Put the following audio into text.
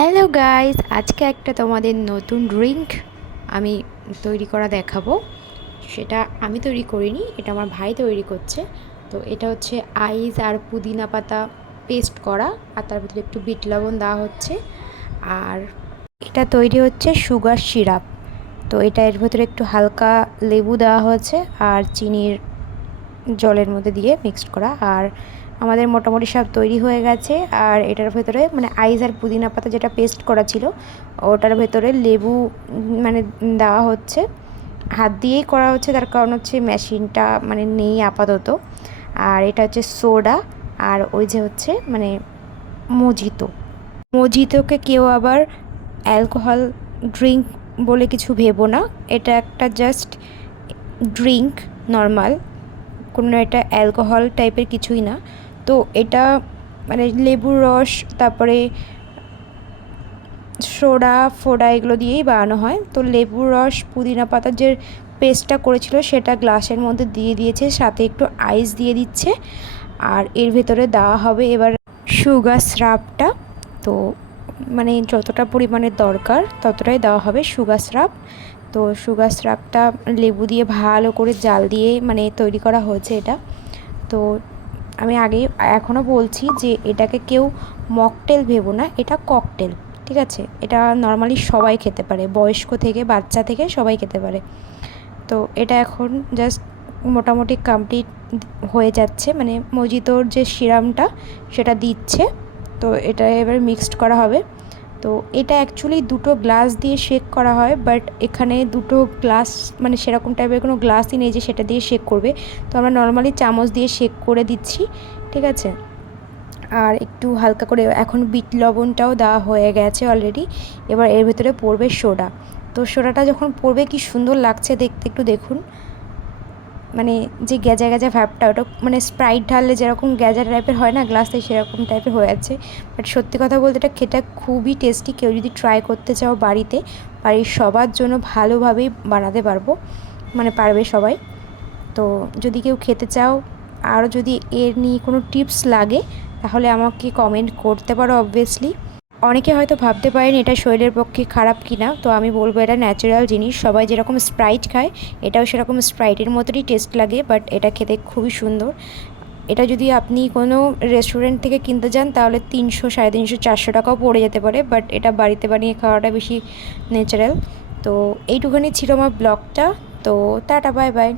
Hello guys আজকে একটা তোমাদের নতুন ড্রিঙ্ক আমি তৈরি করা দেখাবো। সেটা আমি তৈরি করিনি, এটা আমার ভাই তৈরি করছে। তো এটা হচ্ছে আইস আর পুদিনা পাতা পেস্ট করা, আর তার ভিতরে একটু বিট লবণ দেওয়া হচ্ছে। আর এটা তৈরি হচ্ছে সুগার সিরাপ। তো এটা এর ভেতরে একটু হালকা লেবু দেওয়া হয়েছে, আর চিনির জলের মধ্যে দিয়ে মিক্সড করা। আর আমাদের মোটামুটি সব তৈরি হয়ে গেছে। আর এটার ভেতরে মানে আইস আর পুদিনা পাতা যেটা পেস্ট করা ছিল, ওটার ভেতরে লেবু মানে দেওয়া হচ্ছে। হাত দিয়েই করা হচ্ছে, তার কারণ হচ্ছে মেশিনটা মানে নেই আপাতত। আর এটা হচ্ছে সোডা, আর ওই যে হচ্ছে মানে মজিতো। মজিতোকে কেউ আবার অ্যালকোহল ড্রিঙ্ক বলে কিছু ভেবো না। এটা একটা জাস্ট ড্রিঙ্ক, নর্মাল। কোনো এটা অ্যালকোহল টাইপের কিছুই না। তো এটা মানে লেবুর রস, তারপরে সোডা, ফোডা এগুলো দিয়েই বানানো হয়। তো লেবুর রস, পুদিনা পাতার যে পেস্টটা করেছিল সেটা গ্লাসের মধ্যে দিয়ে দিয়েছে, সাথে একটু আইস দিয়ে দিচ্ছে, আর এর ভেতরে দেওয়া হবে এবার সুগার স্রাপটা তো মানে যতটা পরিমাণে দরকার ততটাই দেওয়া হবে সুগার স্রাপ তো সুগার স্রাপটা লেবু দিয়ে ভালো করে জাল দিয়ে মানে তৈরি করা হয়েছে এটা। তো আমি আগেই, এখনও বলছি যে এটাকে কেউ মকটেল ভেবো না, এটা ককটেল, ঠিক আছে? এটা নর্মালি সবাই খেতে পারে, বয়স্ক থেকে, বাচ্চা থেকে সবাই খেতে পারে। তো এটা এখন জাস্ট মোটামুটি কমপ্লিট হয়ে যাচ্ছে মানে মজিতোর যে সিরামটা, সেটা দিচ্ছে, তো এটা এবার মিক্সড করা হবে। তো এটা অ্যাকচুয়ালি দুটো গ্লাস দিয়ে শেক করা হয় বাট এখানে দুটো গ্লাস মানে সেরকম টাইপের কোনো গ্লাসই নেই যে সেটা দিয়ে শেক করবে। তো আমরা নর্মালি চামচ দিয়ে শেক করে দিচ্ছি, ঠিক আছে? আর একটু হালকা করে, এখন বিট লবণটাও দেওয়া হয়ে গেছে অলরেডি এবার এর ভেতরে পড়বে সোডা। তো সোডাটা যখন পড়বে, কি সুন্দর লাগছে দেখতে, একটু দেখুন। মানে যে গ্যাজা গ্যাজা ভাবটা, ওটা মানে স্প্রাইট ঢাললে যেরকম গ্যাজা টাইপের হয় না গ্লাসে সেরকম টাইপের হয়ে আছে। বাট সত্যি কথা বলতে এটা খেটা খুবই টেস্টি কেউ যদি ট্রাই করতে চাও বাড়িতে, বাড়ির সবার জন্য ভালোভাবেই বানাতে পারব মানে পারবে সবাই। তো যদি কেউ খেতে চাও, আরও যদি এর নিয়ে কোনো টিপস লাগে, তাহলে আমাকে কমেন্ট করতে পারো অবভিয়াসলি অনেকে হয়তো ভাবতে পারেন এটা শরীরের পক্ষে খারাপ কি না তো আমি বলব এটা ন্যাচারাল জিনিস। সবাই যেরকম স্প্রাইট খায়, এটাও সেরকম স্প্রাইটের মতোই টেস্ট লাগে বাট এটা খেতে খুবই সুন্দর। এটা যদি আপনি কোনো রেস্টুরেন্ট থেকে কিনতে যান, তাহলে তিনশো, সাড়ে তিনশো, চারশো টাকাও পড়ে যেতে পারে বাট এটা বাড়িতে বানিয়ে খাওয়াটা বেশি ন্যাচারাল তো এইটুখানি ছিল আমার ব্লগটা, তো টাটা বাই বাই